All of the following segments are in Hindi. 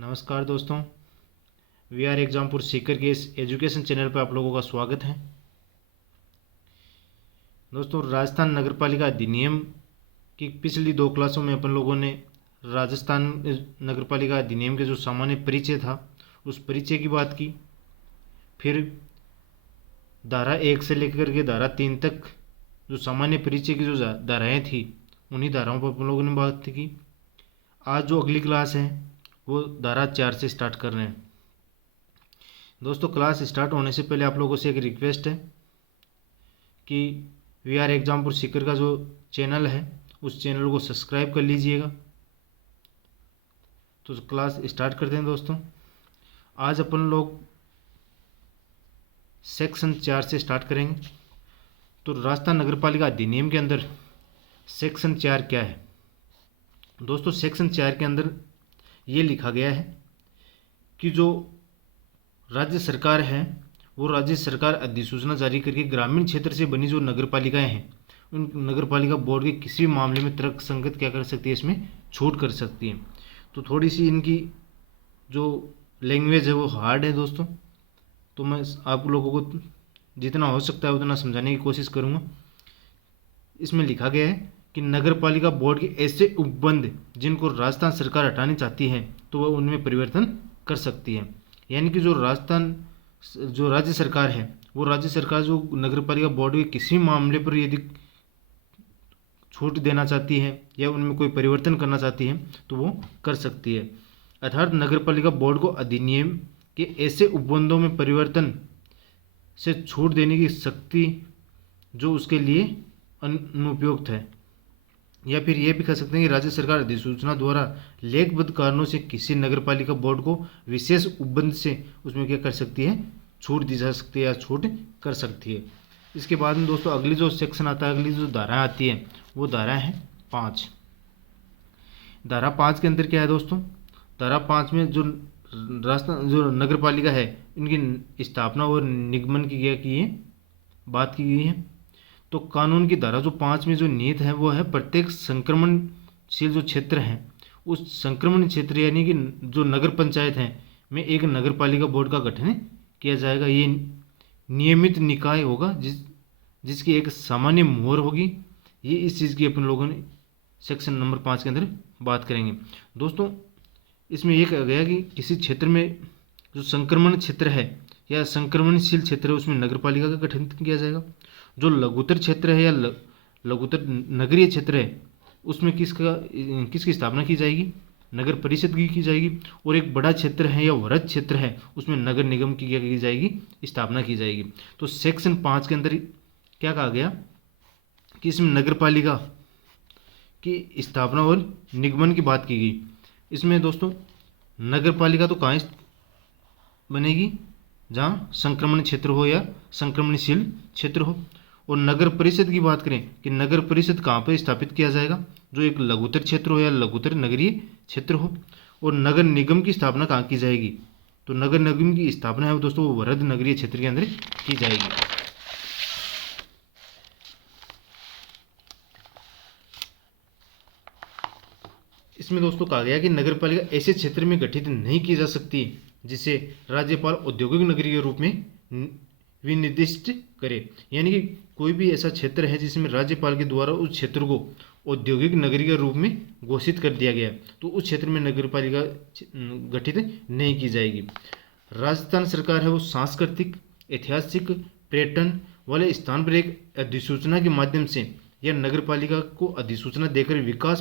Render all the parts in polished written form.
नमस्कार दोस्तों, वी आर एग्जामपुर सीकर के इस एजुकेशन चैनल पर आप लोगों का स्वागत है। दोस्तों, राजस्थान नगरपालिका अधिनियम की पिछली 2 क्लासों में अपन लोगों ने राजस्थान नगरपालिका अधिनियम के जो सामान्य परिचय था उस परिचय की बात की। फिर धारा 1 से लेकर के धारा 3 तक जो सामान्य परिचय की जो धाराएँ थी उन्हीं धाराओं पर अपन लोगों ने बात की। आज जो अगली क्लास है वो धारा 4 से स्टार्ट कर रहे हैं। दोस्तों, क्लास स्टार्ट होने से पहले आप लोगों से एक रिक्वेस्ट है कि वी आर एग्जामपुर सीकर का जो चैनल है उस चैनल को सब्सक्राइब कर लीजिएगा। तो क्लास स्टार्ट करते हैं। दोस्तों, आज अपन लोग सेक्शन 4 से स्टार्ट करेंगे। तो राजस्थान नगरपालिका अधिनियम के अंदर सेक्शन 4 क्या है? दोस्तों, सेक्शन 4 के अंदर ये लिखा गया है कि जो राज्य सरकार है वो राज्य सरकार अधिसूचना जारी करके ग्रामीण क्षेत्र से बनी जो नगरपालिकाएं हैं उन नगरपालिका बोर्ड के किसी भी मामले में तर्क संगत क्या कर सकती है, इसमें छूट कर सकती है। तो थोड़ी सी इनकी जो लैंग्वेज है वो हार्ड है दोस्तों, तो मैं आप लोगों को जितना हो सकता है उतना समझाने की कोशिश करूँगा। इसमें लिखा गया है कि नगरपालिका बोर्ड के ऐसे उपबंध जिनको राजस्थान सरकार हटानी चाहती है तो वह उनमें परिवर्तन कर सकती है। यानी कि जो राज्य सरकार है वो राज्य सरकार जो नगरपालिका बोर्ड के किसी मामले पर यदि छूट देना चाहती है या उनमें कोई परिवर्तन करना चाहती है तो वो कर सकती है। अर्थात नगरपालिका बोर्ड को अधिनियम के ऐसे उपबंधों में परिवर्तन से छूट देने की शक्ति जो उसके लिए अनुपयुक्त है, या फिर ये भी कह सकते हैं कि राज्य सरकार अधिसूचना द्वारा लेखबद्ध कारणों से किसी नगरपालिका बोर्ड को विशेष उपबंध से उसमें क्या कर सकती है, छूट दी जा सकती है या छूट कर सकती है। इसके बाद में दोस्तों अगली जो सेक्शन आता है, अगली जो धारा आती है वो धारा है 5। धारा 5 के अंदर क्या है दोस्तों? धारा 5 में जो राजस्थान जो नगरपालिका है इनकी स्थापना और निगमन की क्या की है, बात की गई है। तो कानून की धारा जो 5 में जो नीति है वो है प्रत्येक संक्रमणशील जो क्षेत्र है उस संक्रमण क्षेत्र यानी कि जो नगर पंचायत है में एक नगरपालिका बोर्ड का गठन किया जाएगा। ये नियमित निकाय होगा जिसकी एक सामान्य मोहर होगी। ये इस चीज़ की अपन लोगों ने सेक्शन नंबर 5 के अंदर बात करेंगे। दोस्तों, इसमें यह कहा गया कि किसी क्षेत्र में जो संक्रमण क्षेत्र है या संक्रमणशील क्षेत्र है उसमें नगरपालिका का गठन किया जाएगा। जो लघुतर क्षेत्र है या लघुतर नगरीय क्षेत्र है उसमें किसकी स्थापना की जाएगी, नगर परिषद की जाएगी। और एक बड़ा क्षेत्र है या वृहद क्षेत्र है उसमें नगर निगम की क्या की जाएगी, स्थापना की जाएगी। तो सेक्शन 5 के अंदर क्या कहा गया कि इसमें नगरपालिका की स्थापना और निगमन की बात की गई। इसमें दोस्तों नगरपालिका तो कहाँ बनेगी, जहाँ संक्रमण क्षेत्र हो या संक्रमणशील क्षेत्र हो। और नगर परिषद की बात करें कि नगर परिषद कहाँ पर स्थापित किया जाएगा, जो एक लघुतर क्षेत्र हो या लघुतर नगरीय क्षेत्र हो। और नगर निगम की स्थापना कहाँ की जाएगी, तो नगर निगम की स्थापना है दोस्तों वो वृहद नगरीय क्षेत्र के अंदर की जाएगी। इसमें दोस्तों कहा गया कि नगरपालिका ऐसे क्षेत्र में गठित नहीं की जा सकती जिसे राज्यपाल औद्योगिक नगरी के रूप में विनिर्दिष्ट करे। यानी कि कोई भी ऐसा क्षेत्र है जिसमें राज्यपाल के द्वारा उस क्षेत्र को औद्योगिक नगरी के रूप में घोषित कर दिया गया तो उस क्षेत्र में नगरपालिका गठित नहीं की जाएगी। राजस्थान सरकार है वो सांस्कृतिक, ऐतिहासिक, पर्यटन वाले स्थान पर एक अधिसूचना के माध्यम से या नगरपालिका को अधिसूचना देकर विकास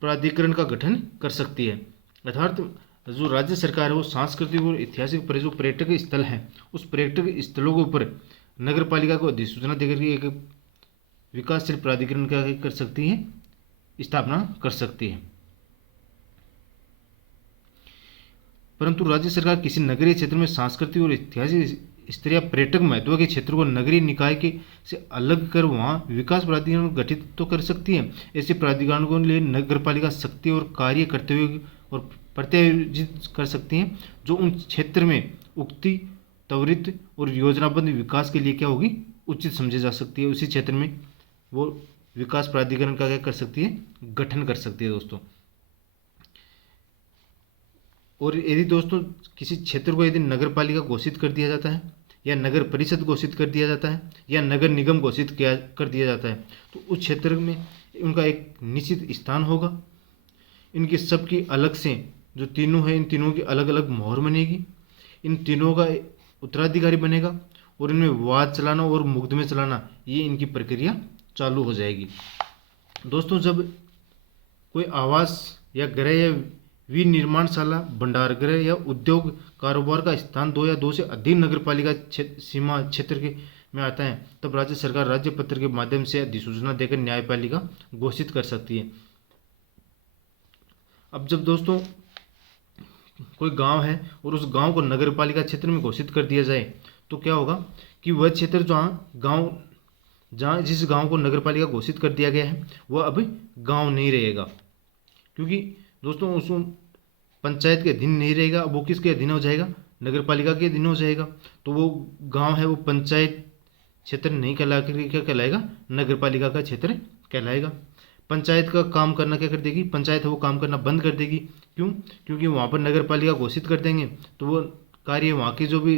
प्राधिकरण का गठन कर सकती है। अर्थात जो राज्य सरकार है वो सांस्कृतिक और ऐतिहासिक जो पर्यटक स्थल हैं उस पर्यटक स्थलों के ऊपर नगरपालिका को अधिसूचना देकर एक विकासशील प्राधिकरण का कर सकती है, स्थापना कर सकती है। परंतु राज्य सरकार किसी नगरीय क्षेत्र में सांस्कृतिक और ऐतिहासिक स्तर या पर्यटक महत्व के क्षेत्र को नगरीय निकाय के से अलग कर वहाँ विकास प्राधिकरण गठित तो कर सकती है। ऐसे प्राधिकरण को लिए नगरपालिका शक्ति और कार्य करते हुए और प्रत्यायोजित कर सकती हैं जो उन क्षेत्र में उक्ति, त्वरित और योजनाबद्ध विकास के लिए क्या होगी, उचित समझी जा सकती है। उसी क्षेत्र में वो विकास प्राधिकरण का क्या कर सकती है, गठन कर सकती है। दोस्तों, और यदि दोस्तों किसी क्षेत्र को यदि नगर पालिका घोषित कर दिया जाता है या नगर परिषद घोषित कर दिया जाता है या नगर निगम घोषित किया कर दिया जाता है तो उस क्षेत्र में उनका एक निश्चित स्थान होगा। इनकी सबकी अलग से जो तीनों हैं इन तीनों की अलग अलग मोहर बनेगी, इन तीनों का उत्तराधिकारी बनेगा और इनमें वाद चलाना और मुकदमे चलाना ये इनकी प्रक्रिया चालू हो जाएगी। दोस्तों जब कोई आवास या गृह या विनिर्माणशाला भंडार गृह या उद्योग कारोबार का स्थान दो या दो से अधिक नगर पालिका सीमा क्षेत्र के में आता है तब राज्य सरकार राज्य पत्र के माध्यम से अधिसूचना देकर न्यायपालिका घोषित कर सकती है। अब जब दोस्तों कोई गांव है और उस गांव को नगर पालिका क्षेत्र में घोषित कर दिया जाए तो क्या होगा कि वह क्षेत्र जहाँ जिस गांव को नगर पालिका घोषित कर दिया गया है वह अब गांव नहीं रहेगा, क्योंकि दोस्तों उस पंचायत के अधीन नहीं रहेगा। अब वो किसके अधीन हो जाएगा? नगर पालिका के अधीन हो जाएगा। तो वो गांव है वो पंचायत क्षेत्र नहीं कहला कर क्या कहलाएगा? नगर पालिका का क्षेत्र कहलाएगा। पंचायत का काम करना क्या कर देगी? पंचायत है वो काम करना बंद कर देगी। क्यों? क्योंकि वहाँ पर नगर पालिका घोषित कर देंगे तो वो कार्य वहाँ के जो भी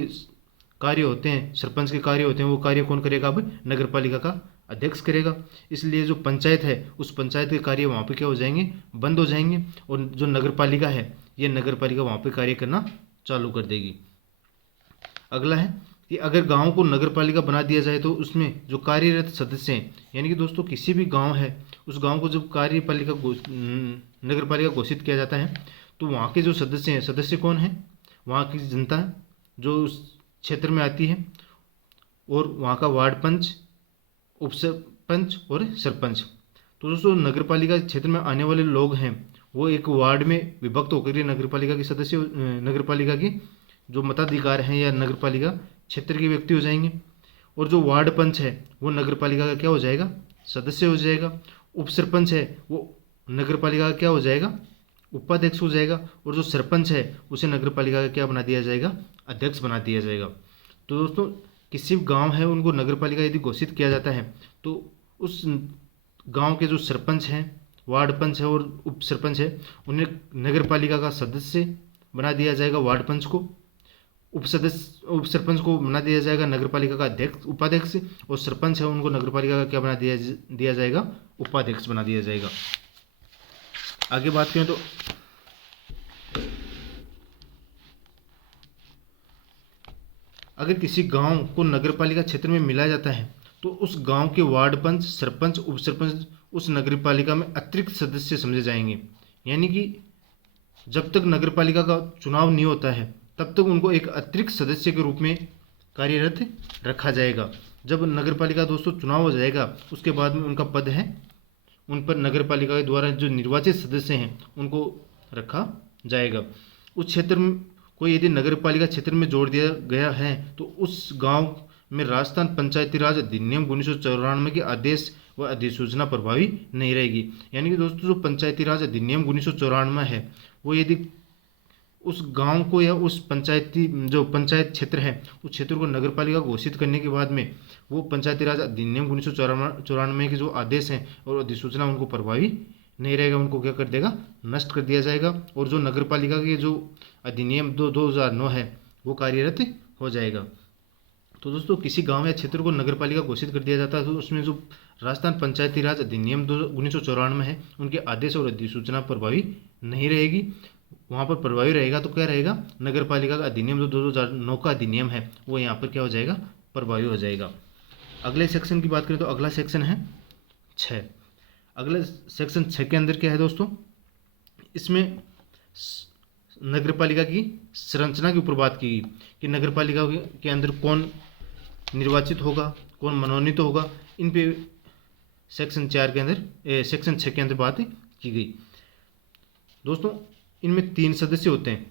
कार्य होते हैं, सरपंच के कार्य होते हैं, वो कार्य कौन करेगा? अब नगर पालिका का अध्यक्ष करेगा। इसलिए जो पंचायत है उस पंचायत के कार्य वहाँ पे क्या हो जाएंगे? बंद हो जाएंगे। और जो नगर पालिका है ये नगर पालिका वहाँ पे कार्य करना चालू कर देगी। अगला है कि अगर गांव को नगर पालिका बना दिया जाए तो उसमें जो कार्यरत सदस्य हैं, यानी कि दोस्तों किसी भी गांव है उस गांव को जब नगर पालिका घोषित किया जाता है तो वहाँ के जो सदस्य हैं, सदस्य कौन है? वहाँ की जनता जो उस क्षेत्र में आती है और वहाँ का वार्ड पंच, उप सरपंच और सरपंच। तो दोस्तों नगर पालिका क्षेत्र में आने वाले लोग हैं वो एक वार्ड में विभक्त होकर के नगर पालिका के सदस्य, नगर पालिका के जो मताधिकार हैं या नगर पालिका क्षेत्र के व्यक्ति हो जाएंगे। और जो वार्ड पंच है वो नगर पालिका का क्या हो जाएगा? सदस्य हो जाएगा। उप सरपंच है वो नगर पालिका का क्या हो जाएगा? उपाध्यक्ष हो जाएगा। और जो सरपंच है उसे नगर पालिका का क्या बना दिया जाएगा? अध्यक्ष बना दिया जाएगा। तो दोस्तों किसी गांव है उनको नगर पालिका यदि घोषित किया जाता है तो उस गांव के जो सरपंच हैं, वार्ड पंच है और उप सरपंच है उन्हें नगर पालिका का सदस्य बना दिया जाएगा, वार्ड पंच को। उप सरपंच को बना दिया जाएगा नगर पालिका का अध्यक्ष, उपाध्यक्ष। और सरपंच है उनको नगर पालिका का क्या बना दिया जाएगा? उपाध्यक्ष बना दिया जाएगा। आगे बात करें तो अगर किसी गांव को नगर पालिका क्षेत्र में मिलाया जाता है तो उस गांव के वार्ड पंच, सरपंच, उप सरपंच उस नगर पालिका में अतिरिक्त सदस्य समझे जाएंगे। यानी कि जब तक नगर पालिका का चुनाव नहीं होता है तब तक उनको एक अतिरिक्त सदस्य के रूप में कार्यरत रखा जाएगा। जब नगर पालिका दोस्तों चुनाव हो जाएगा उसके बाद में उनका पद है उन पर नगर पालिका के द्वारा जो निर्वाचित सदस्य हैं उनको रखा जाएगा। उस क्षेत्र में कोई यदि नगर पालिका क्षेत्र में जोड़ दिया गया है तो उस गांव में राजस्थान पंचायती राज अधिनियम 1994 के आदेश व अधिसूचना प्रभावी नहीं रहेगी। यानी कि दोस्तों जो पंचायती राज अधिनियम 1994 है वो यदि उस गांव को या उस पंचायत क्षेत्र है उस क्षेत्र को नगर पालिका घोषित करने के बाद में वो पंचायती राज अधिनियम 1994 के जो आदेश हैं और अधिसूचना उनको प्रभावी नहीं रहेगा, उनको क्या कर देगा? नष्ट कर दिया जाएगा। और जो नगर पालिका के जो अधिनियम 2009 है वो कार्यरत हो जाएगा। तो दोस्तों किसी गांव या क्षेत्र को नगर पालिका घोषित कर दिया जाता है तो उसमें जो राजस्थान पंचायती राज अधिनियम 1994 है उनके आदेश और अधिसूचना प्रभावी नहीं रहेगी। वहाँ पर प्रभावी रहेगा तो क्या रहेगा? नगर पालिका का अधिनियम जो 2009 का अधिनियम है वो यहाँ पर क्या हो जाएगा? प्रभावी हो जाएगा। अगले सेक्शन की बात करें तो अगला सेक्शन है 6। अगले सेक्शन 6 के अंदर क्या है दोस्तों? इसमें नगर पालिका की संरचना के ऊपर बात की गई कि नगर पालिका के अंदर कौन निर्वाचित होगा, कौन मनोनीत होगा। इन पे सेक्शन 6 के अंदर बात की गई। दोस्तों इनमें 3 सदस्य होते हैं।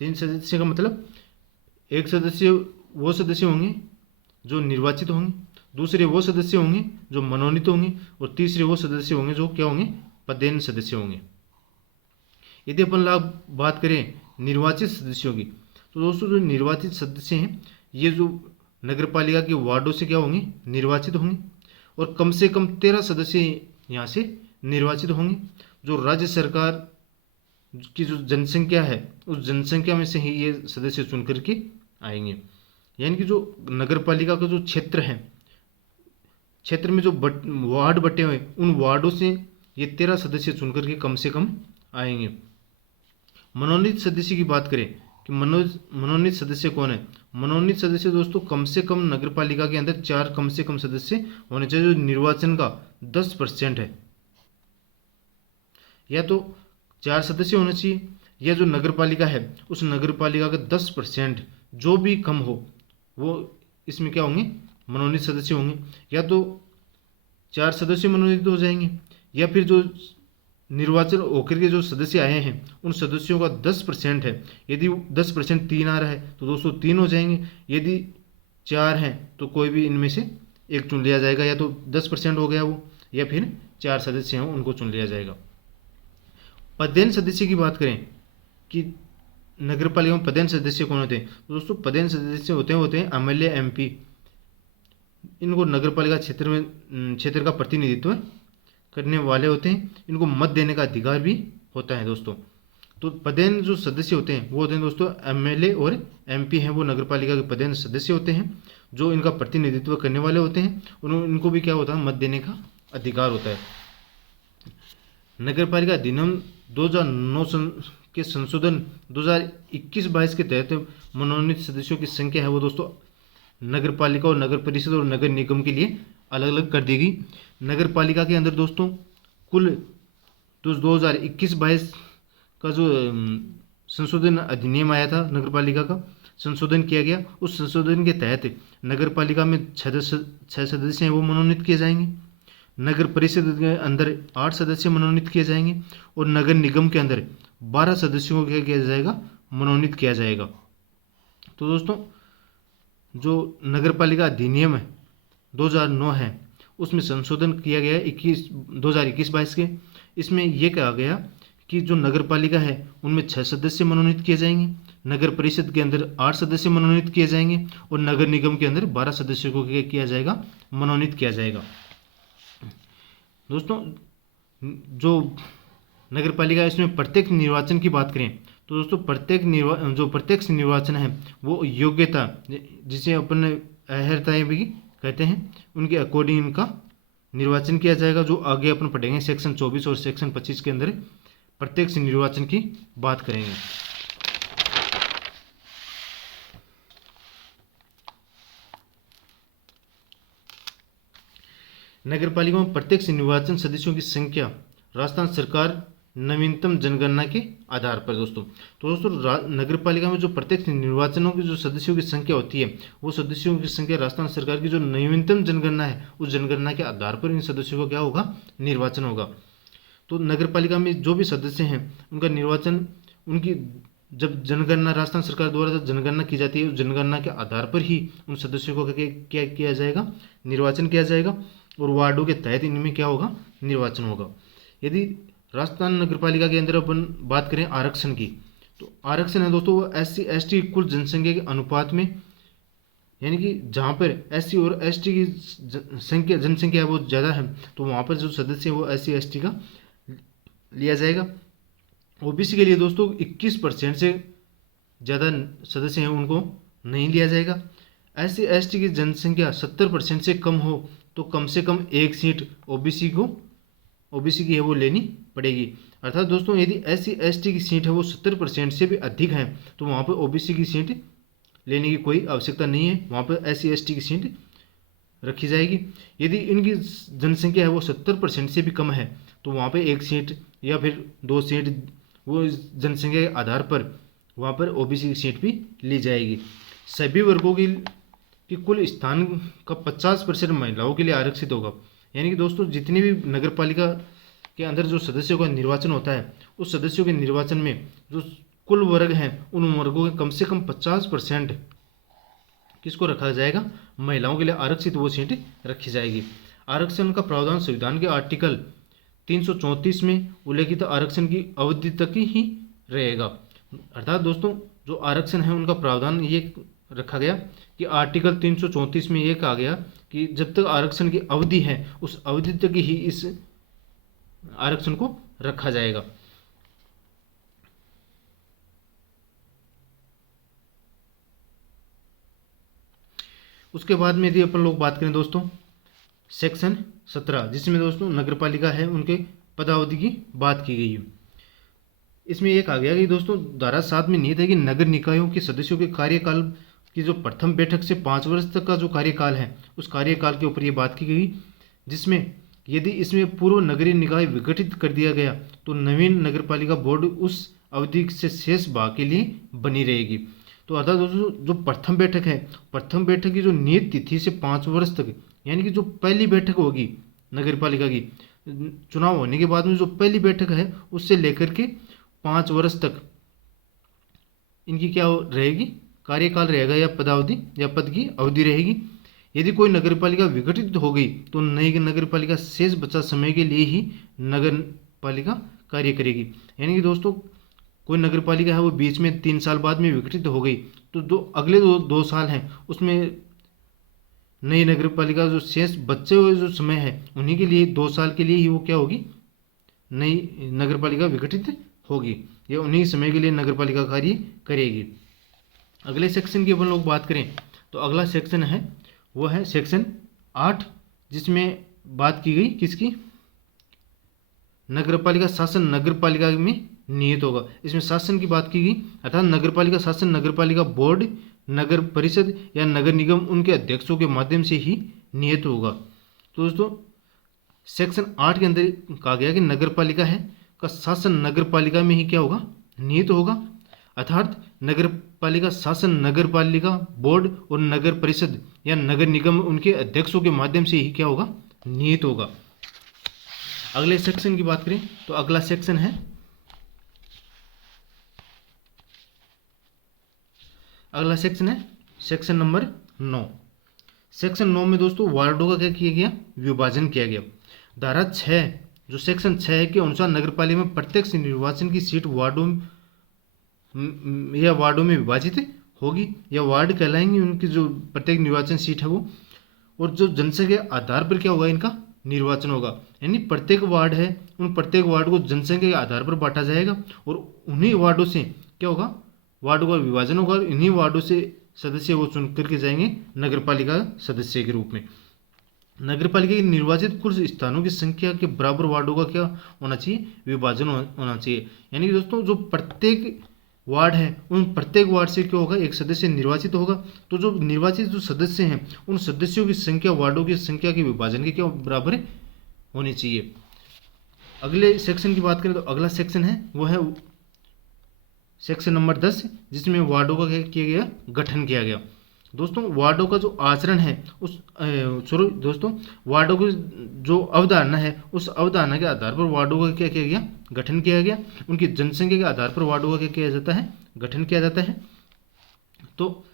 3 सदस्य का मतलब एक सदस्य वो सदस्य होंगे जो निर्वाचित होंगे, दूसरे वो सदस्य होंगे जो मनोनीत होंगे और तीसरे वो सदस्य होंगे जो क्या होंगे? पदेन सदस्य होंगे। यदि अपन बात करें निर्वाचित सदस्यों की तो दोस्तों जो निर्वाचित सदस्य हैं ये जो नगर पालिका के वार्डों से क्या होंगे? निर्वाचित होंगे और कम से कम 13 सदस्य यहाँ से निर्वाचित होंगे जो राज्य सरकार की जो जनसंख्या है उस जनसंख्या में से ही ये सदस्य चुन करके आएंगे। यानी कि जो नगर पालिका का जो क्षेत्र है, क्षेत्र में जो वार्ड बटे हुए उन वार्डों से ये 13 सदस्य चुन करके कम से कम आएंगे। मनोनीत सदस्य की बात करें कि मनोनीत सदस्य कौन है। मनोनीत सदस्य दोस्तों कम से कम नगर पालिका के अंदर 4 कम से कम सदस्य होने चाहिए जो निर्वाचन का 10% है। या तो 4 सदस्य होने चाहिए या जो नगर पालिका है उस नगर पालिका का 10% जो भी कम हो वो इसमें क्या होंगे, मनोनीत सदस्य होंगे। या तो 4 सदस्य मनोनीत हो जाएंगे या फिर जो निर्वाचन होकर के जो सदस्य आए हैं उन सदस्यों का 10% है। यदि 10% 3 आ रहा है तो दोस्तों 3 हो जाएंगे। यदि 4 हैं तो कोई भी इनमें से एक चुन लिया जाएगा, या तो 10% हो गया वो, या फिर 4 सदस्य हैं उनको चुन लिया जाएगा। पदेन सदस्य की बात करें कि नगर पालिका में पदेन सदस्य कौन होते हैं, तो दोस्तों पदेन सदस्य होते हैं एमएलए एमपी। इनको नगर पालिका क्षेत्र का प्रतिनिधित्व करने वाले होते हैं। इनको मत देने का अधिकार भी होता है दोस्तों। तो पदेन जो सदस्य होते हैं वो होते हैं दोस्तों एमएलए और एमपी हैं, वो नगर पालिका के पदेन सदस्य होते हैं जो इनका प्रतिनिधित्व करने वाले होते हैं। इनको भी क्या होता है, मत देने का अधिकार होता है। नगर पालिका अधिनियम 2009 के संशोधन 2021-22 के तहत मनोनीत सदस्यों की संख्या है वो दोस्तों नगर पालिका और नगर परिषद और नगर निगम के लिए अलग अलग कर दी गई। नगर पालिका के अंदर दोस्तों कुल 2021-22 का जो संशोधन अधिनियम आया था, नगर पालिका का संशोधन किया गया, उस संशोधन के तहत नगर पालिका में 6 सदस्य हैं वो मनोनीत किए जाएंगे। नगर परिषद के अंदर 8 सदस्य मनोनीत किए जाएंगे और नगर निगम के अंदर 12 सदस्यों को क्या किया जाएगा, मनोनीत किया जाएगा। तो दोस्तों जो नगर पालिका अधिनियम है 2009 है उसमें संशोधन किया गया है 2021-22 के। इसमें यह कहा गया कि जो नगर पालिका है उनमें 6 सदस्य मनोनीत किए जाएंगे, नगर परिषद के अंदर 8 सदस्य मनोनीत किए जाएंगे और नगर निगम के अंदर 12 सदस्यों को क्या किया जाएगा, मनोनीत किया जाएगा। दोस्तों जो नगर पालिका है इसमें प्रत्येक निर्वाचन की बात करें तो दोस्तों प्रत्यक्ष निर्वाचन है वो योग्यता जिसे अपन अर्हताएं भी कहते हैं उनके अकॉर्डिंग इनका निर्वाचन किया जाएगा, जो आगे अपन पढ़ेंगे सेक्शन 24 और सेक्शन 25 के अंदर प्रत्यक्ष निर्वाचन की बात करेंगे। नगर पालिका में प्रत्यक्ष निर्वाचन सदस्यों की संख्या राजस्थान सरकार नवीनतम जनगणना के आधार पर दोस्तों। तो दोस्तों नगर पालिका में जो प्रत्यक्ष निर्वाचनों की जो सदस्यों की संख्या होती है वो सदस्यों की संख्या राजस्थान सरकार की जो नवीनतम जनगणना है उस जनगणना के आधार पर इन सदस्यों का क्या होगा, निर्वाचन होगा। तो नगर पालिका में जो भी सदस्य हैं उनका निर्वाचन उनकी जब जनगणना राजस्थान सरकार द्वारा जब जनगणना की जाती है उस जनगणना के आधार पर ही उन सदस्यों को क्या किया जाएगा, निर्वाचन किया जाएगा और वार्डों के तहत इनमें क्या होगा, निर्वाचन होगा। यदि राजस्थान नगर पालिका के अंदर अपन बात करें आरक्षण की, तो आरक्षण है दोस्तों वो SC ST कुल जनसंख्या के अनुपात में, यानी कि जहाँ पर SC और ST की जनसंख्या है वो ज़्यादा है तो वहाँ पर जो सदस्य है वो SC ST का लिया जाएगा। OBC के लिए दोस्तों 21% से ज़्यादा सदस्य हैं उनको नहीं लिया जाएगा। SC ST की जनसंख्या 70% से कम हो तो कम से कम एक सीट OBC की है वो लेनी पड़ेगी। अर्थात दोस्तों यदि SC ST की सीट है वो 70% से भी अधिक है तो वहाँ पर OBC की सीट लेने की कोई आवश्यकता नहीं है, वहाँ पर SC ST की सीट रखी जाएगी। यदि इनकी जनसंख्या है वो 70% से भी कम है तो वहाँ पर एक सीट या फिर 2 सीट वो जनसंख्या के आधार पर वहाँ पर OBC की सीट भी ली जाएगी। सभी वर्गों की कुल स्थान का 50% महिलाओं के लिए आरक्षित होगा। यानी कि दोस्तों जितनी भी नगर पालिका के अंदर जो सदस्यों का निर्वाचन होता है उस सदस्यों के निर्वाचन में जो कुल वर्ग हैं उन वर्गों के कम से कम 50% किसको रखा जाएगा, महिलाओं के लिए आरक्षित वो सीट रखी जाएगी। आरक्षण का प्रावधान संविधान के आर्टिकल 334 में उल्लेखित आरक्षण की अवधि तक ही रहेगा। अर्थात दोस्तों जो आरक्षण है उनका प्रावधान ये रखा गया कि आर्टिकल 334 में ये कहा गया कि जब तक आरक्षण की अवधि है उस अवधि तक ही इस आरक्षण को रखा जाएगा। उसके बाद में यदि अपन लोग बात करें दोस्तों सेक्शन 17, जिसमें दोस्तों नगर पालिका है उनके पदावधि की बात की गई है। इसमें एक आ गया कि दोस्तों धारा 7 में निहित है कि नगर निकायों के सदस्यों के कार्यकाल की जो प्रथम बैठक से 5 वर्ष तक का जो कार्यकाल है उस कार्यकाल के ऊपर ये बात की गई, जिसमें यदि इसमें पूर्व नगरीय निकाय विघटित कर दिया गया तो नवीन नगर पालिका बोर्ड उस अवधि से शेष भाग के लिए बनी रहेगी। तो अर्थात दोस्तों जो प्रथम बैठक है, प्रथम बैठक की जो नियत तिथि से 5 वर्ष तक, यानी कि जो पहली बैठक होगी नगर पालिका की चुनाव होने के बाद में जो पहली बैठक है उससे लेकर के 5 वर्ष तक इनकी क्या रहेगी, कार्यकाल रहेगा या पदावधि या पद की अवधि रहेगी। यदि कोई नगर पालिका विघटित हो गई तो नई नगर पालिका शेष बचा समय के लिए ही नगर पालिका कार्य करेगी। यानी कि दोस्तों कोई नगर पालिका है वो बीच में 3 साल बाद में विघटित हो गई तो जो अगले दो साल हैं उसमें नई नगर पालिका जो शेष बचे हुए जो समय है उन्हीं के लिए 2 साल के लिए ही वो क्या होगी, नई नगर पालिका विघटित होगी या उन्हीं समय के लिए नगर पालिका कार्य करेगी। अगले सेक्शन की अपन लोग बात करें तो अगला सेक्शन है वो है सेक्शन 8, जिसमें बात की गई किसकी, नगर पालिका शासन नगर पालिका में नियत होगा। इसमें शासन की बात की गई, अर्थात नगर पालिका शासन नगर पालिका बोर्ड, नगर परिषद या नगर निगम उनके अध्यक्षों के माध्यम से ही नियत होगा। तो दोस्तों सेक्शन 8 के अंदर कहा गया कि नगर पालिका है का शासन नगर पालिका में ही क्या होगा, नियत होगा। अर्थात नगर पालिका शासन नगर पालिका बोर्ड और नगर परिषद या नगर निगम उनके अध्यक्षों के माध्यम से ही क्या होगा, नियत होगा। अगले सेक्शन की बात करें तो अगला सेक्शन है सेक्शन नंबर 9। सेक्शन 9 में दोस्तों वार्डों का क्या किया गया, विभाजन किया गया। धारा 6 जो सेक्शन 6 के अनुसार नगर पालिका में प्रत्यक्ष निर्वाचन की सीट वार्डों में विभाजित होगी या वार्ड कहलाएंगे उनकी जो प्रत्येक निर्वाचन सीट है वो, और जो जनसंख्या के आधार पर क्या होगा इनका निर्वाचन होगा। यानी प्रत्येक वार्ड है उन प्रत्येक वार्ड को जनसंख्या के आधार पर बांटा जाएगा और उन्हीं वार्डों से क्या होगा, वार्डों का विभाजन होगा और इन्हीं वार्डों से सदस्य वो चुन करके जाएंगे नगर पालिका सदस्य के रूप में। नगर पालिका के निर्वाचित कुल स्थानों की संख्या के बराबर वार्डों का क्या होना चाहिए, विभाजन होना चाहिए। यानी कि दोस्तों जो प्रत्येक वार्ड है उन प्रत्येक वार्ड से क्या होगा, एक सदस्य निर्वाचित होगा। तो जो निर्वाचित जो सदस्य हैं उन सदस्यों की संख्या वार्डों की संख्या के विभाजन के क्या बराबर होनी चाहिए। अगले सेक्शन की बात करें तो अगला सेक्शन है वो है सेक्शन नंबर 10, जिसमें वार्डों का क्या किया गया, गठन किया गया। दोस्तों वार्डों का जो आचरण है दोस्तों वार्डों की जो अवधारणा है उस अवधारणा के आधार पर वार्डों का क्या किया गया, गठन किया गया। उनकी जनसंख्या के आधार पर वार्डों का क्या किया जाता है, गठन किया जाता है। तो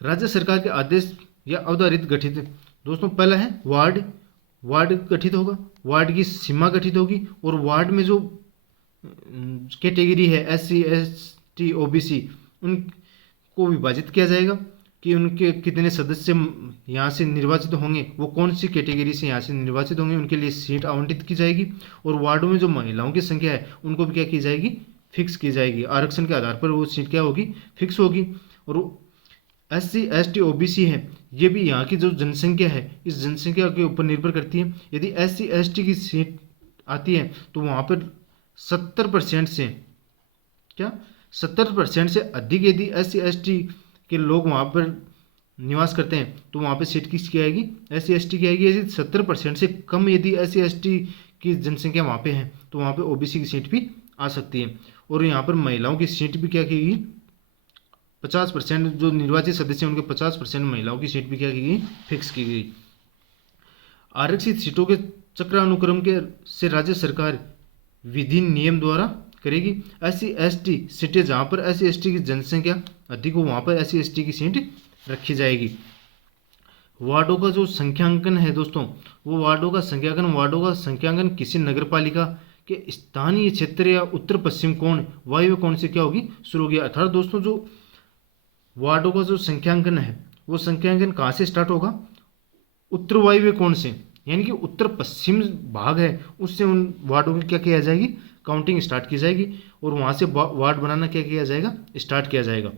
राज्य सरकार के आदेश या अवधारित गठित दोस्तों पहला है वार्ड गठित होगा, वार्ड की सीमा गठित होगी और वार्ड में जो कैटेगरी है SC ST OBC उनको विभाजित किया जाएगा कि उनके कितने सदस्य यहाँ से निर्वाचित होंगे, वो कौन सी कैटेगरी से यहाँ से निर्वाचित होंगे, उनके लिए सीट आवंटित की जाएगी। और वार्डों में जो महिलाओं की संख्या है उनको भी क्या की जाएगी, फिक्स की जाएगी। आरक्षण के आधार पर वो सीट क्या होगी, फिक्स होगी। और SC ST OBC है ये भी यहाँ की जो जनसंख्या है इस जनसंख्या के ऊपर निर्भर करती है। यदि SC ST की सीट आती है तो वहाँ पर 70% से 70% से अधिक यदि SC ST के लोग वहाँ पर निवास करते हैं तो वहाँ पे सीट किसकी आएगी, SC ST की आएगी। यदि 70% से कम यदि SC ST की जनसंख्या वहाँ पे है तो वहाँ पे OBC की सीट भी आ सकती है। और यहाँ पर महिलाओं की सीट भी क्या की गई, 50% जो निर्वाचित सदस्य हैं उनके 50% महिलाओं की सीट भी क्या की गई, फिक्स की गई। आरक्षित सीटों के चक्रानुक्रम के से राज्य सरकार विधि नियम द्वारा करेगी। SC ST सीटें जहाँ पर SC ST की जनसंख्या अधिक हो वहाँ पर SC ST की सीट रखी जाएगी। वार्डों का जो संख्यांकन है दोस्तों वो वार्डों का संख्यांकन किसी नगर पालिका के स्थानीय क्षेत्र या उत्तर पश्चिम कोण वायव्य कोण से क्या होगी, शुरू होगी। अर्थात दोस्तों जो वार्डों का जो संख्यांकन है वो संख्यांकन कहाँ से स्टार्ट होगा, उत्तर वायव्य कोण से, यानी कि उत्तर पश्चिम भाग है उससे उन वार्डों की क्या किया जाएगी, काउंटिंग स्टार्ट की जाएगी और वहाँ से वार्ड बनाना क्या किया जाएगा, स्टार्ट किया जाएगा।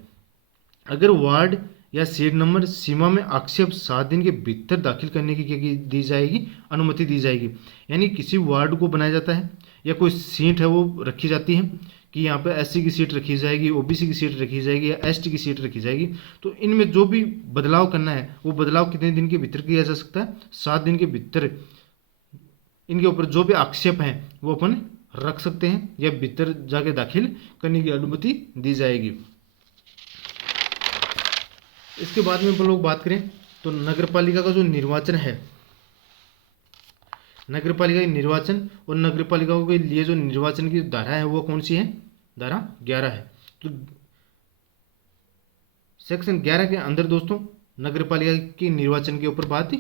अगर वार्ड या सीट नंबर सीमा में आक्षेप 7 दिन के भीतर दाखिल करने की क्या दी जाएगी, अनुमति दी जाएगी। यानी किसी वार्ड को बनाया जाता है या कोई सीट है वो रखी जाती है कि यहाँ पे एससी की सीट रखी जाएगी, ओबीसी की सीट रखी जाएगी या एसटी की सीट रखी जाएगी। तो इनमें जो भी बदलाव करना है वो बदलाव कितने दिन के भीतर किया जा सकता है, 7 दिन के भीतर। इनके ऊपर जो भी आक्षेप हैं वो अपन रख सकते हैं या भीतर जाके दाखिल करने की अनुमति दी जाएगी। इसके बाद में अपन लोग बात करें तो नगरपालिका का जो निर्वाचन है, नगरपालिका के निर्वाचन और नगरपालिकाओं के लिए जो निर्वाचन की धारा है वो कौन सी है, धारा 11 है। तो सेक्शन 11 के अंदर दोस्तों नगरपालिका के निर्वाचन के ऊपर बात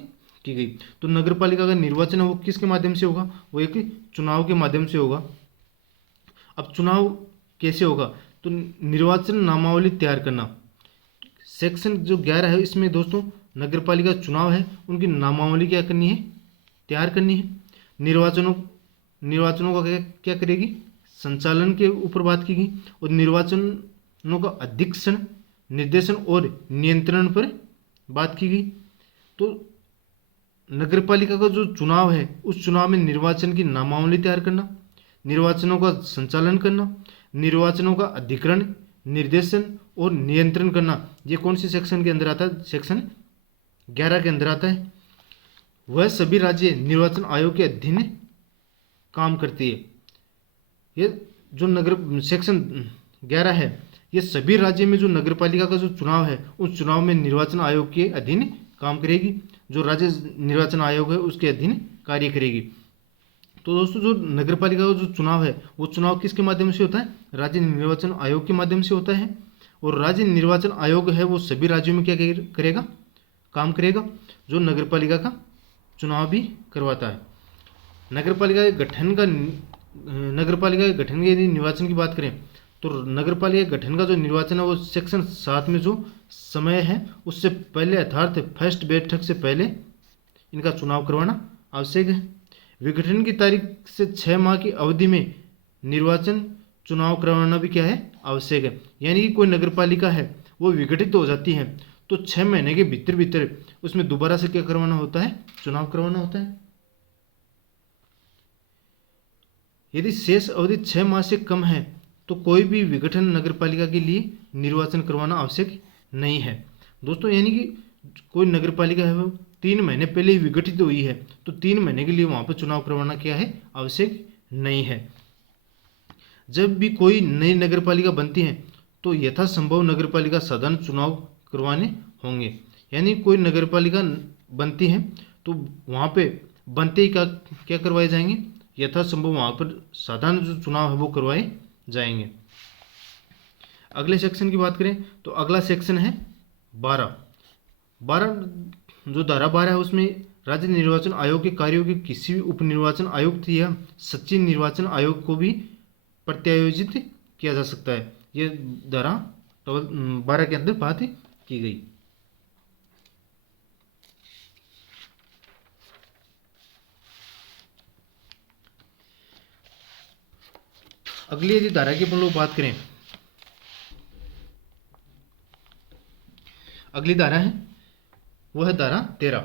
की गई। तो नगरपालिका का निर्वाचन है वो किसके माध्यम से होगा, वो एक चुनाव के माध्यम से होगा। अब चुनाव कैसे होगा, तो निर्वाचन नामावली तैयार करना, सेक्शन जो 11 है इसमें दोस्तों नगरपालिका चुनाव है उनकी नामावली क्या करनी है, तैयार करनी है। निर्वाचनों का क्या करेगी, संचालन के ऊपर बात की गई और निर्वाचनों का अधीक्षण, निर्देशन और नियंत्रण पर बात की गई। तो नगरपालिका का जो चुनाव है उस चुनाव में निर्वाचन की नामावली तैयार करना, निर्वाचनों का संचालन करना, निर्वाचनों का अधिग्रहण, निर्देशन और नियंत्रण करना, ये कौन सी सेक्शन के अंदर आता है, सेक्शन 11 के अंदर आता है। वह सभी राज्य निर्वाचन आयोग के अधीन काम करती है। ये जो नगर सेक्शन 11 है ये सभी राज्य में जो नगरपालिका का जो चुनाव है उस चुनाव में निर्वाचन आयोग के अधीन काम करेगी, जो राज्य निर्वाचन आयोग है उसके अधीन कार्य करेगी। तो दोस्तों जो नगरपालिका का जो चुनाव है वो चुनाव किसके माध्यम से होता है, राज्य निर्वाचन आयोग के माध्यम से होता है। और राज्य निर्वाचन आयोग है वो सभी राज्यों में क्या करेगा, काम करेगा, जो नगरपालिका का चुनाव भी करवाता है। नगरपालिका के गठन के यदि निर्वाचन की बात करें तो नगरपालिका गठन का जो निर्वाचन है वो सेक्शन 7 में जो समय है उससे पहले अर्थात फर्स्ट बैठक से पहले इनका चुनाव करवाना आवश्यक है। विघटन की तारीख से 6 माह की अवधि में निर्वाचन चुनाव करवाना भी क्या है, आवश्यक है। यानी कि कोई नगरपालिका है वो विघटित हो जाती है तो 6 महीने के भीतर उसमें दोबारा से क्या करवाना होता है, चुनाव करवाना होता है। यदि शेष अवधि 6 माह से कम है तो कोई भी विघटन नगरपालिका के लिए निर्वाचन करवाना आवश्यक नहीं है दोस्तों। यानी कि कोई नगरपालिका है वो 3 महीने पहले ही विघटित हुई है तो 3 महीने के लिए वहाँ पर चुनाव करवाना क्या है, आवश्यक नहीं है। जब भी कोई नई नगरपालिका बनती है तो यथासंभव नगरपालिका साधारण चुनाव करवाने होंगे। यानी कोई नगरपालिका बनती है तो वहाँ पे बनते ही क्या करवाए जाएंगे, यथासंभव वहाँ पर साधारण जो चुनाव है वो करवाए जाएंगे। अगले सेक्शन की बात करें तो अगला सेक्शन है 12 जो धारा 12 है उसमें राज्य निर्वाचन आयोग के कार्यों के किसी भी उप निर्वाचन आयुक्त या सचिव निर्वाचन आयोग को भी प्रत्यायोजित किया जा सकता है। ये धारा 12 के अंदर बात की गई। अगली यदि धारा की अपन लोग बात करें, अगली धारा है वो है धारा 13।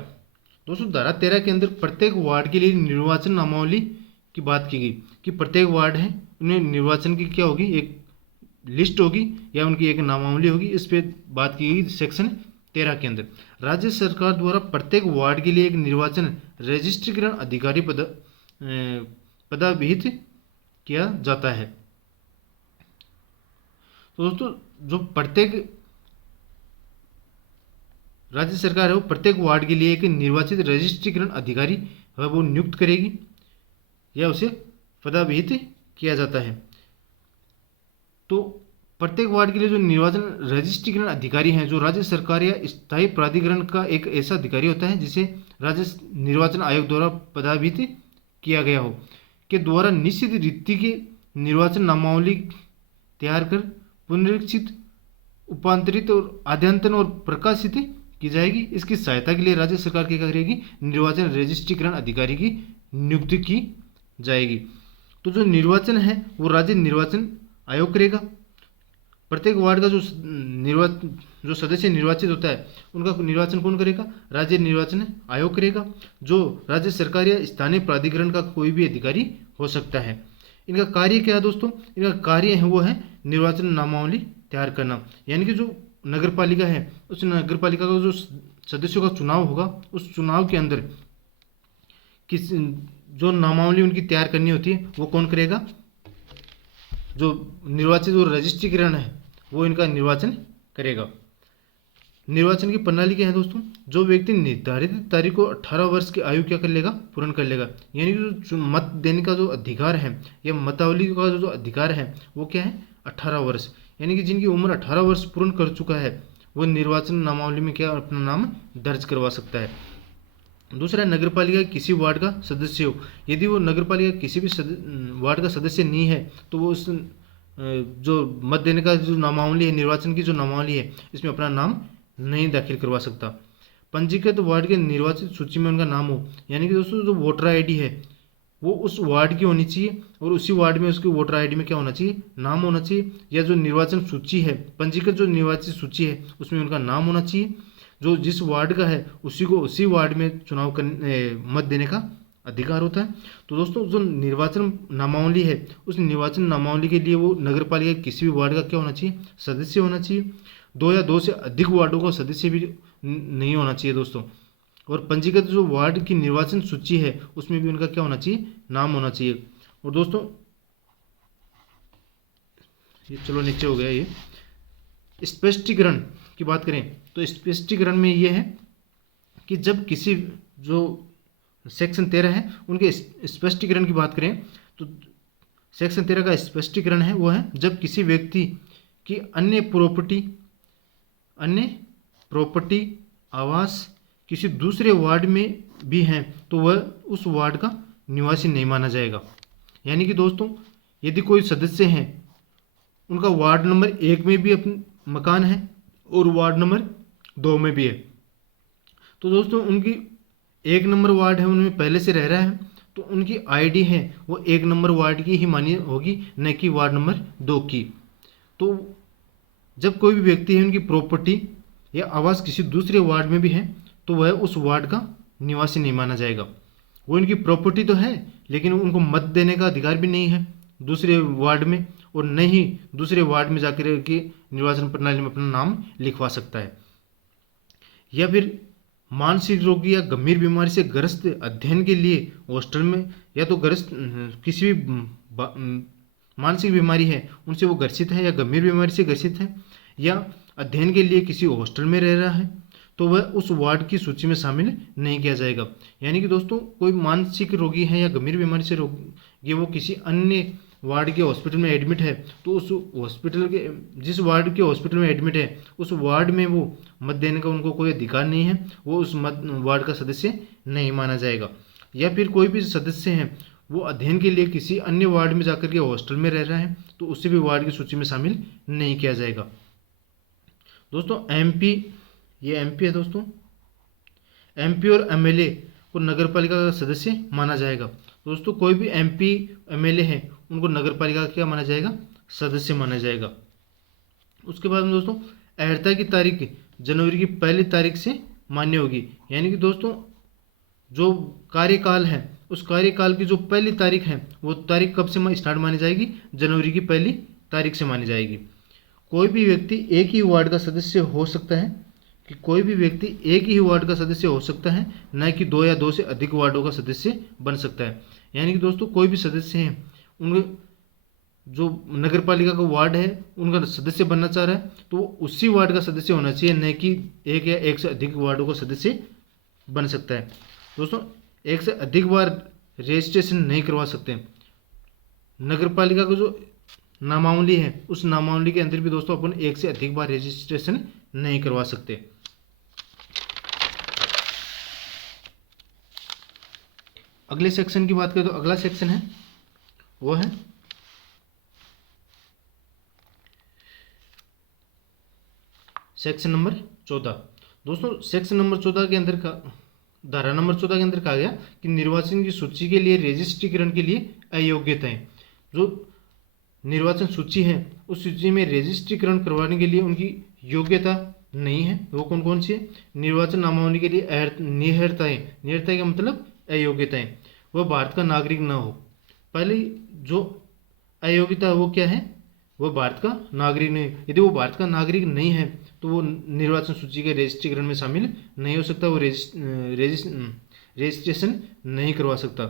दोस्तों धारा 13 के अंदर प्रत्येक वार्ड के लिए निर्वाचन नामावली की बात की गई कि प्रत्येक वार्ड है उन्हें निर्वाचन की क्या होगी, एक लिस्ट होगी या उनकी एक नामावली होगी, इस पर बात की गई सेक्शन 13 के अंदर। राज्य सरकार द्वारा प्रत्येक वार्ड के लिए एक निर्वाचन रजिस्ट्रीकरण अधिकारी पदाभिहित किया जाता है। तो दोस्तों जो प्रत्येक राज्य सरकार है वो प्रत्येक वार्ड के लिए एक निर्वाचित रजिस्ट्रीकरण अधिकारी है वो नियुक्त करेगी या उसे पदाभिहित किया जाता है। तो प्रत्येक वार्ड के लिए जो निर्वाचन रजिस्ट्रीकरण अधिकारी हैं जो राज्य सरकार या स्थायी प्राधिकरण का एक ऐसा अधिकारी होता है जिसे राज्य निर्वाचन आयोग द्वारा पदाभिहित किया गया हो के द्वारा निश्चित रीति की निर्वाचन नामावली तैयार कर पुनरीक्षित, उपांतरित और अद्यतन और प्रकाशित की जाएगी। इसकी सहायता के लिए राज्य सरकार क्या करेगी, निर्वाचन रजिस्ट्रीकरण अधिकारी की नियुक्ति की जाएगी। तो जो निर्वाचन है वो राज्य निर्वाचन आयोग करेगा प्रत्येक वार्ड का जो सदस्य निर्वाचित होता है उनका निर्वाचन कौन करेगा? राज्य निर्वाचन आयोग करेगा, जो राज्य सरकार या स्थानीय प्राधिकरण का कोई भी अधिकारी हो सकता है। इनका कार्य क्या है दोस्तों? इनका कार्य है वो है निर्वाचन नामावली तैयार करना। यानी कि जो नगर पालिका है उस नगर पालिका का जो सदस्यों का चुनाव होगा, उस चुनाव के अंदर किस जो नामावली उनकी तैयार करनी होती है वो कौन करेगा? जो निर्वाचित और रजिस्ट्रीकरण है वो इनका निर्वाचन करेगा। निर्वाचन की प्रणाली क्या है दोस्तों? जो व्यक्ति निर्धारित तारीख को 18 वर्ष की आयु क्या कर लेगा? पूर्ण कर लेगा। यानी कि जो मत देने का जो अधिकार है या मतावली का जो अधिकार है वो क्या है? 18 वर्ष। यानी कि जिनकी उम्र 18 वर्ष पूर्ण कर चुका है वो निर्वाचन नामावली में क्या अपना नाम दर्ज करवा सकता है। दूसरा, नगर पालिका किसी वार्ड का सदस्य हो, यदि वो नगर पालिका किसी भी वार्ड का सदस्य नहीं है तो वो उस जो मत देने का जो नामावली है, निर्वाचन की जो नामावली है, इसमें अपना नाम नहीं दाखिल करवा सकता। पंजीकृत वार्ड के निर्वाचित सूची में उनका नाम हो, यानी कि दोस्तों जो वोटर आईडी है वो उस वार्ड की होनी चाहिए और उसी वार्ड में उसकी वोटर आईडी में क्या होना चाहिए? नाम होना चाहिए। या जो निर्वाचन सूची है, पंजीकृत जो निर्वाचित सूची है उसमें उनका नाम होना चाहिए। जो जिस वार्ड का है उसी को उसी वार्ड में चुनाव करने मत देने का अधिकार होता है। तो दोस्तों जो निर्वाचन नामावली है उस निर्वाचन नामावली के लिए वो नगर पालिका किसी भी वार्ड का क्या होना चाहिए? सदस्य होना चाहिए। 2 या 2 से अधिक वार्डों का सदस्य भी नहीं होना चाहिए दोस्तों। और पंजीकृत जो वार्ड की निर्वाचन सूची है उसमें भी उनका क्या होना चाहिए? नाम होना चाहिए। और दोस्तों ये चलो नीचे हो गया। ये स्पष्टीकरण की बात करें तो स्पष्टीकरण में ये है कि जब किसी जो सेक्शन 13 है उनके स्पष्टीकरण की बात करें तो सेक्शन 13 का स्पष्टीकरण है वो है जब किसी व्यक्ति की अन्य प्रॉपर्टी आवास किसी दूसरे वार्ड में भी हैं तो वह उस वार्ड का निवासी नहीं माना जाएगा। यानी कि दोस्तों यदि कोई सदस्य हैं उनका वार्ड नंबर 1 में भी अपना मकान है और वार्ड नंबर 2 में भी है, तो दोस्तों उनकी 1 नंबर वार्ड है उनमें पहले से रह रहा है तो उनकी आईडी है वो 1 नंबर वार्ड की ही मानी होगी, न कि वार्ड नंबर 2 की। तो जब कोई भी व्यक्ति है उनकी प्रॉपर्टी या आवास किसी दूसरे वार्ड में भी है तो वह उस वार्ड का निवासी नहीं माना जाएगा। वो इनकी प्रॉपर्टी तो है लेकिन उनको मत देने का अधिकार भी नहीं है दूसरे वार्ड में, और न ही दूसरे वार्ड में जाकर के निर्वाचन प्रणाली में अपना नाम लिखवा सकता है। या फिर मानसिक रोगी या गंभीर बीमारी से ग्रस्त अध्ययन के लिए हॉस्टल में, या तो ग्रस्त किसी भी मानसिक बीमारी है उनसे वो ग्रसित है या गंभीर बीमारी से ग्रसित है या अध्ययन के लिए किसी हॉस्टल में रह रहा है तो वह उस वार्ड की सूची में शामिल नहीं किया जाएगा। यानी कि दोस्तों कोई मानसिक रोगी है या गंभीर बीमारी से रोगी वो किसी अन्य वार्ड के हॉस्पिटल में एडमिट है तो उस हॉस्पिटल के जिस वार्ड के हॉस्पिटल में एडमिट है उस वार्ड में वो मत देने का उनको कोई अधिकार नहीं है, वो उस मत वार्ड का सदस्य नहीं माना जाएगा। या फिर कोई भी सदस्य हैं वो अध्ययन के लिए किसी अन्य वार्ड में जाकर के हॉस्टल में रह रहा है तो उसे भी वार्ड की सूची में शामिल नहीं किया जाएगा। दोस्तों एमपी, ये एमपी है दोस्तों, एमपी और एमएलए को नगर पालिका का सदस्य माना जाएगा। दोस्तों कोई भी एमपी एमएलए है उनको नगर पालिका का क्या माना जाएगा? सदस्य माना जाएगा। उसके बाद में दोस्तों अर्हता की तारीख जनवरी की पहली तारीख से मान्य होगी। यानी कि दोस्तों जो कार्यकाल है उस कार्यकाल की जो पहली तारीख है वो तारीख कब से स्टार्ट मानी जाएगी? जनवरी की पहली तारीख से मानी जाएगी। कोई भी व्यक्ति एक ही वार्ड का सदस्य हो सकता है, कि कोई भी व्यक्ति एक ही वार्ड का सदस्य हो सकता है, न कि 2 या 2 से अधिक वार्डों का सदस्य बन सकता है। यानी कि दोस्तों कोई भी सदस्य हैं उनके जो नगर पालिका का वार्ड है उनका सदस्य बनना चाह रहा है तो वो उसी वार्ड का सदस्य होना चाहिए, न कि 1 या 1 से अधिक वार्डों का सदस्य बन सकता है। दोस्तों 1 से अधिक बार रजिस्ट्रेशन नहीं करवा सकते। नगर पालिका का जो नामावली है उस नामावली के अंदर भी दोस्तों अपन 1 से अधिक बार रजिस्ट्रेशन नहीं करवा सकते। अगले सेक्शन की बात करें तो अगला सेक्शन है वो है सेक्शन नंबर 14। दोस्तों सेक्शन नंबर 14 के अंदर का धारा नंबर 14 के अंदर कहा गया कि निर्वाचन की सूची के लिए रजिस्ट्रीकरण के लिए अयोग्यताएं, जो निर्वाचन सूची है उस सूची में रजिस्ट्रीकरण करवाने के लिए उनकी योग्यता नहीं है। वो कौन कौन सी है? निर्वाचन नामावली के लिए निहर्ताएं, निहर्ताएं का मतलब अयोग्यताएं, वह भारत का नागरिक न हो। पहले जो अयोग्यता है वो क्या है? वो भारत का नागरिक नहीं। यदि वो भारत का नागरिक नहीं है तो वो निर्वाचन सूची के रजिस्ट्रीकरण में शामिल नहीं हो सकता, वो रजिस्ट्रेशन नहीं करवा सकता।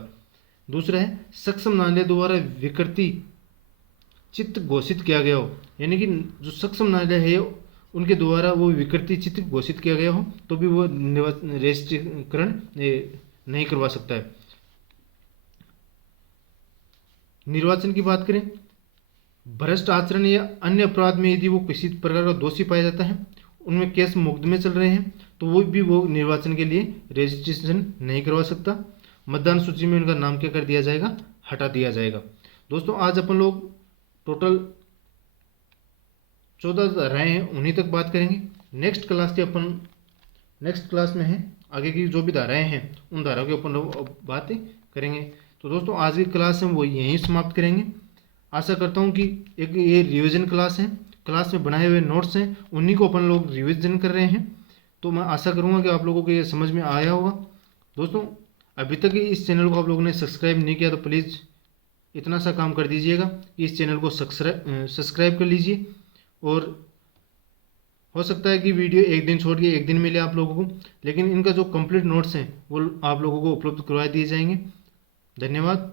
दूसरा है सक्षम न्यायालय द्वारा विकृति चित्त घोषित किया गया हो, यानी कि जो सक्षम न्यायालय है उनके द्वारा वो विकृति चित्त घोषित किया गया हो तो भी वो रजिस्ट्रीकरण नहीं करवा सकता है। निर्वाचन की बात करें, भ्रष्ट आचरण या अन्य अपराध में यदि वो किसी प्रकार का दोषी पाया जाता है, उनमें केस मुकदमे चल रहे हैं, तो वो निर्वाचन के लिए रजिस्ट्रेशन नहीं करवा सकता। मतदान सूची में उनका नाम क्या कर दिया जाएगा? हटा दिया जाएगा। दोस्तों आज अपन लोग टोटल 14 धाराएं हैं उन्हीं तक बात करेंगे। नेक्स्ट क्लास में है आगे की जो भी धाराएं हैं उन धाराओं के ऊपर बातें करेंगे। तो दोस्तों आज की क्लास है वो यहीं समाप्त करेंगे। आशा करता हूँ कि एक ये रिवीजन क्लास है, क्लास में बनाए हुए नोट्स हैं उन्हीं को अपन लोग रिवीजन कर रहे हैं। तो मैं आशा करूँगा कि आप लोगों को ये समझ में आया होगा। दोस्तों अभी तक इस चैनल को आप लोगों ने सब्सक्राइब नहीं किया तो प्लीज़ इतना सा काम कर दीजिएगा कि इस चैनल को सब्सक्राइब कर लीजिए। और हो सकता है कि वीडियो एक दिन छोड़ के एक दिन मिले आप लोगों को, लेकिन इनका जो कंप्लीट नोट्स हैं वो आप लोगों को उपलब्ध करवा दिए जाएंगे। धन्यवाद।